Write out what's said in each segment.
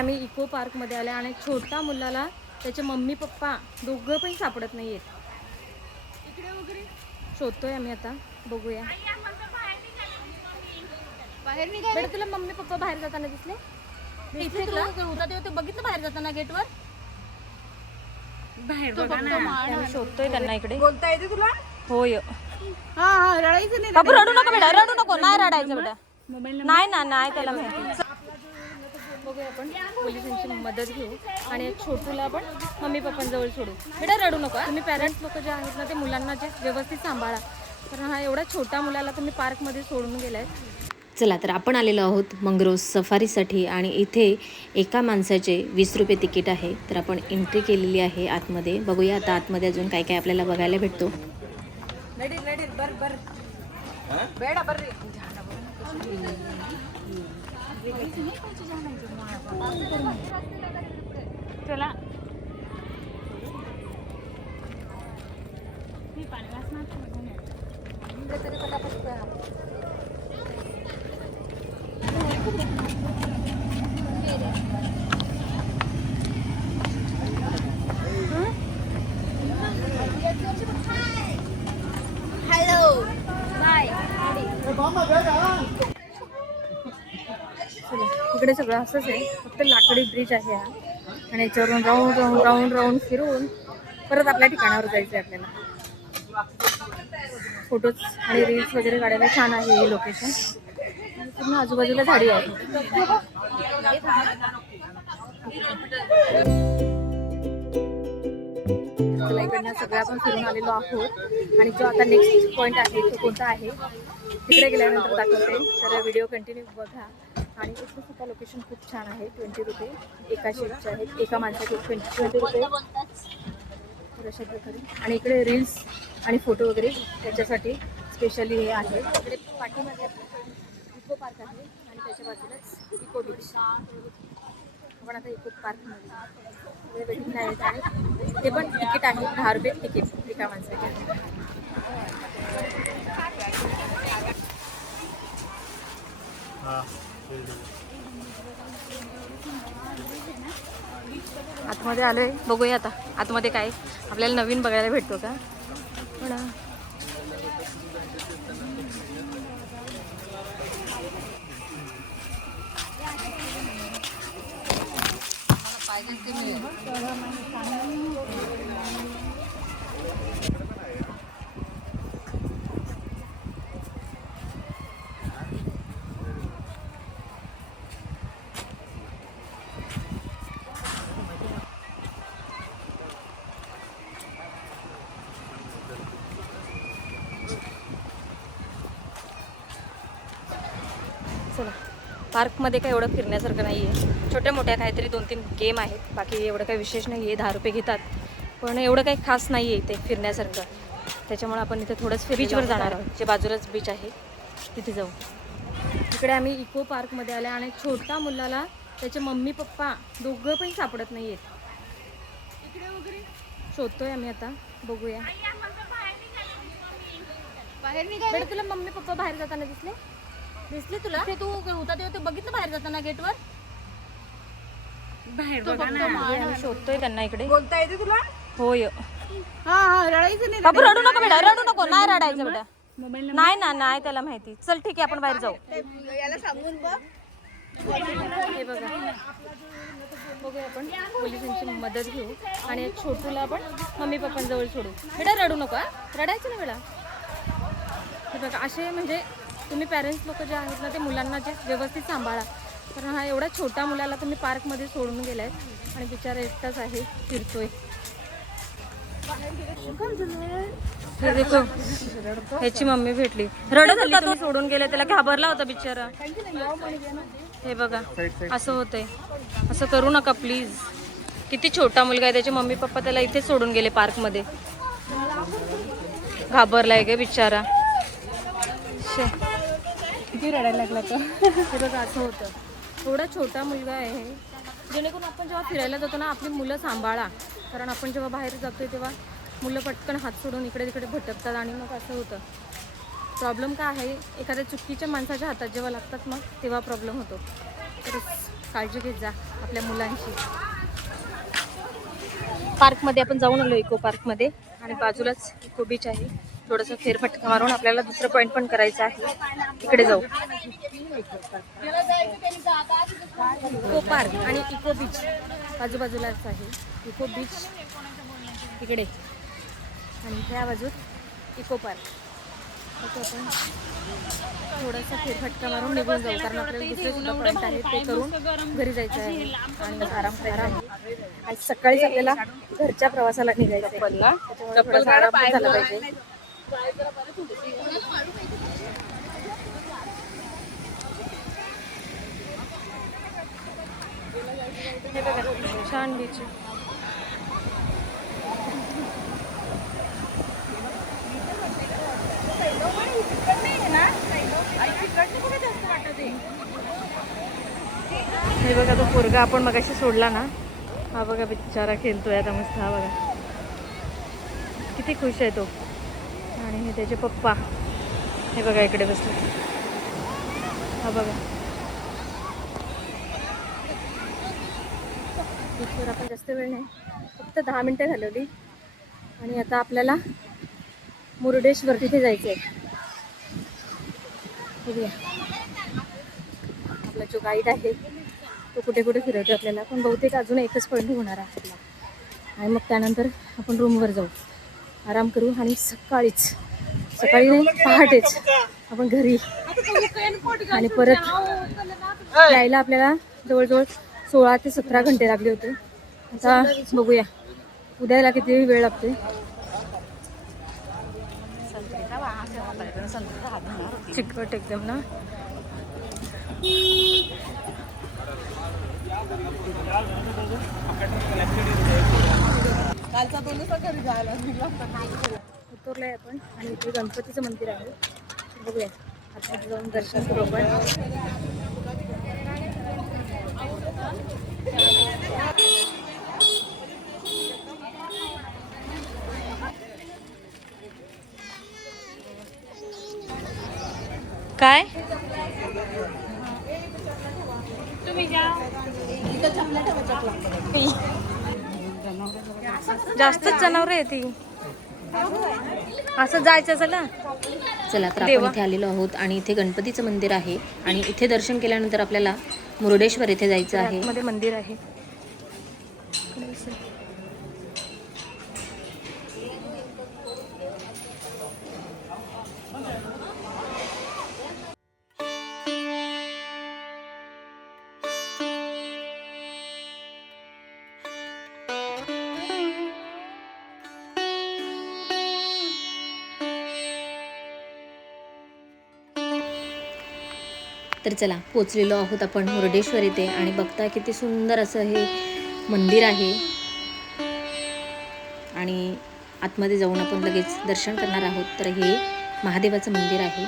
आम्ही eco park मध्ये आले आणि छोटा मुलाला त्याचे मम्मी पप्पा दोघं पण सापडत नाहीयेत. इकडे वगैरे शोधतोय आम्ही आता, बघूया. बाहेर निघाले तुला मम्मी पप्पा बाहेर जाताना दिसले? इथे तुला होता ते बघितलं बाहेर जाताना गेटवर? बाहेर बघा ना, शोधतोय त्यांना. इकडे बोलता येते तुला? होय. हा हा, रडायचं नाही. बाबू रडू नको बेटा, रडू नको. नाही रडायचं बेटा. नाही ना, नाही त्याला माहिती. बघूया आपण पोलिसांची मदत घेऊ आणि छोटूला आपण मम्मी पप्पांजवळ सोडू. बेटा रडू नका. तुम्ही पॅरेंट्स लोक जे आहेत ना ते मुलांना जे व्यवस्थित सांभाळा, कारण हा एवढा छोटा मुलाला तुम्ही पार्कमध्ये सोडून गेलाय. चला तर आपण आलेलो आहोत मंगरोळ सफारीसाठी आणि इथे एका माणसाचे 20 रुपये तिकीट आहे. तर आपण एंट्री केलेली आहे आतमध्ये. बघूया आता आतमध्ये अजून काय काय आपल्याला बघायला भेटतो. चला इकडे सगळं असंच आहे, फक्त लाकडी ब्रिज आहे हा. आणि याच्यावरून राऊंड राऊंड राऊंड राऊंड फिरून परत आपल्या ठिकाणावर जायचं आहे आपल्याला. फोटोज आणि रील्स वगैरे काढायला छान आहे हे लोकेशन. पूर्ण आजूबाजूला झाडी आहे. चला इकडनं सगळं आपण फिरून आलेलो आहोत आणि जो आता नेक्स्ट पॉईंट आहे तो कोणता आहे तिकडे गेल्यानंतर दाखवते. तर व्हिडिओ कंटिन्यू बघा. आणि इथलं सुद्धा लोकेशन खूप छान आहे. 20 रुपये एका शीटचे आहेत, एका माणसाचे 20 रुपये. तर अशा प्रकारे. आणि इकडे रील्स आणि फोटो वगैरे त्याच्यासाठी स्पेशली हे आहे. इकडे पाठीमध्ये इको पार्क आहे आणि त्याच्या बाजूलाच इको बीच. आपण आता इको पार्कमध्ये वेटिंग आहेत आणि ते पण तिकीट आहे 10 रुपये तिकीट एका माणसाचे. आतमध्ये आलोय, बघूया आता आतमध्ये काय आपल्याला नवीन बघायला भेटतो का. पण चला, पार्कमध्ये काय एवढं फिरण्यासारखं नाही आहे. छोट्या मोठ्या काहीतरी 2-3 गेम आहेत, बाकी एवढं काही विशेष नाही आहे. 10 रुपये घेतात, पण एवढं काही खास नाही आहे इथे फिरण्यासारखं. त्याच्यामुळे आपण इथे थोडंच बीचवर जाणार आहोत, जे बाजूलाच बीच आहे तिथे जाऊ. इकडे आम्ही इको पार्कमध्ये आले आणि छोटा मुलाला त्याचे मम्मी पप्पा दोघं पण सापडत नाही आहेत. इकडे वगैरे शोधतोय आम्ही आता, बघूया. बाहेर निघाले तुला मम्मी पप्पा बाहेर जाताना दिसले तुला? तू होता ते बघितलं बाहेर जाताना गेटवर? बाहेर बघा ना, शोधतोय त्यांना. इकडे बोलता येते तुला? होय. हा हा, रडायचं नाही. बाबू रडू नको बेटा, रडू नको. नाही रडायचं बेटा. नाही ना, नाही त्याला माहिती. चल ठीक आहे, आपण बाहेर जाऊ. याला सांगून बघ. हे बघा, बघूया आपण पोलिसांची मदत घेऊ आणि छोटूला आपण मम्मी पप्पांजवळ सोडू. बेटा रडू नका, रडायचं ना बेटा. हे बघा, असे म्हणजे तुम्ही पॅरेंट्स लोक जे आहेत ना ते मुलांना जे व्यवस्थित सांभाळा, कारण हा एवढा छोटा मुलाला तुम्ही पार्कमध्ये सोडून गेलाय आणि बिचारा एकटाच आहे, फिरतोय. हे देखो, ह्याची मम्मी भेटली. रडत होता तो, सोडून गेले, त्याला घाबरला होता बिचारा. हे बघा, असं होतंय. असं करू नका प्लीज. किती छोटा मुलगा आहे, त्याचे मम्मी पप्पा त्याला इथे सोडून गेले पार्कमध्ये. घाबरलाय गे बिचारा. किती रडायला लागला तो. हे बघा, असं होतं. थोडा छोटा मुलगा आहे, जेणेकरून आपण जेव्हा फिरायला जातो ना आपली मुलं सांभाळा, कारण आपण जेव्हा बाहेर जातोय तेव्हा मुलं पटकन हात सोडून इकडे तिकडे भटकतात आणि मग असं होतं. प्रॉब्लेम काय आहे, एखाद्या चुकीच्या माणसाच्या हातात जेव्हा लागतात मग तेव्हा प्रॉब्लेम होतो. तर काळजी घेत जा आपल्या मुलांची. पार्कमध्ये आपण जाऊन आलो, इको पार्कमध्ये, आणि बाजूलाच इको बीच आहे. थोडंसं फेरफटका मारून आपल्याला दुसरं पॉईंट पण करायचं आहे, तिकडे जाऊ. इको पार्क आणि इको बीच बाजूबाजूलाच आहे. इको बीच तिकडे आणि त्या बाजूत इको पार्क. आता आपण थोडासा फेरफटका मारून निघून जाऊ, कारण आपल्याला दुसरे सुद्धा पॉईंट आहे ते करून घरी जायचं आहे आणि आराम करायचा आहे. आज सकाळीच आपल्याला घरच्या प्रवासाला निघायचं आहे, त्याच्यामुळे थोडासा आराम पण झाला पाहिजे. हे बघा छान बीच आहे. हे बघा तो पोरगा आपण मगाशी सोडला ना, हा बघा बिचारा खेळतोय आता मस्त. हा बघा किती खुश आहे तो. आणि हे त्याचे पप्पा, हे बघा इकडे बसले. हा बघा बीचवर आपण जास्त वेळ नाही, फक्त 10 मिनटं घालवली आणि आता आपल्याला मुरुडेश्वर तिथे जायचं आहे. बघूया आपला जो गाईड आहे तो कुठे कुठे फिरवतो आपल्याला, पण बहुतेक अजून एकच पॉईंट होणार आहे आपला. आणि मग त्यानंतर आपण रूमवर जाऊ, आराम करू आणि सकाळी नाही पहाटेच आपण घरी. आणि परत यायला आपल्याला जवळजवळ 16 ते 17 घंटे लागले होते. आता बघूया उद्याला किती वेळ लागते. चिकट एकदम ना. उतरलोय आपण आणि इथे गणपतीचं मंदिर आहे, बघूया आता जाऊन दर्शन करू आपण. काय जास्तच जनावर आहे ती, असं जायचं चला. चला तर आपण इथे आलेलो आहोत आणि इथे गणपतीचं मंदिर आहे आणि इथे दर्शन केल्यानंतर आपल्याला मुरुडेश्वर येथे जायचं आहे. मध्ये मंदिर आहे. तर चला पोचलेलो आहोत आपण मुरुडेश्वर येथे आणि बघता किती सुंदर असं हे मंदिर आहे. आणि आतमध्ये जाऊन आपण लगेच दर्शन करणार आहोत. तर हे महादेवाचं मंदिर आहे.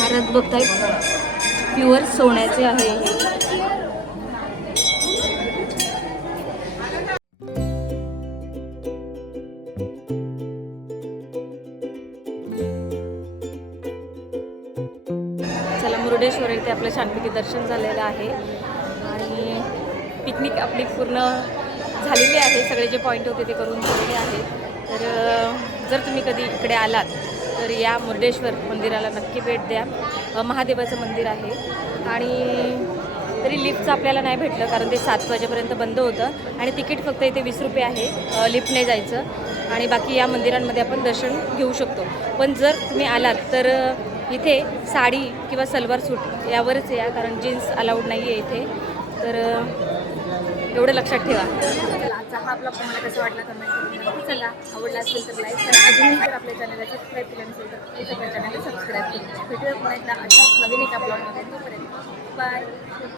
हारात बघताय प्युअर सोन्याचे आहे. चला मुरुडेश्वर इथे आपलं छानपैकी दर्शन झालेलं आहे आणि पिकनिक आपली पूर्ण झालेली आहे. सगळे जे पॉईंट होते ते करून झालेले आहेत. तर जर तुम्ही कधी इकडे आलात तर या मुर्डेश्वर मंदिराला नक्की भेट द्या. महादेवाचं मंदिर आहे आणि तरी लिफ्टचं आपल्याला नाही भेटलं कारण ते 7 वाजेपर्यंत बंद होतं आणि तिकीट फक्त इथे 20 रुपये आहे लिफ्टने जायचं आणि बाकी या मंदिरांमध्ये आपण दर्शन घेऊ शकतो. पण जर तुम्ही आलात तर इथे साडी किंवा सलवार सूट यावरच या कारण जीन्स अलाउड नाही आहे इथे. तर एवढं लक्षात ठेवा. चला आजचा हा आपला तुम्हाला कसं वाटला कमेंट करून नक्की चला. आवडला असेल तर लाईक करा. अजूनही जर आपल्या चॅनलला सबस्क्राईब केलं नसेल तर प्लीज आपल्या चॅनलला सबस्क्राईब करा. भेटूया पुन्हा एकदा अशाच नवीन एका ब्लॉगमध्ये. तोपर्यंत बाय.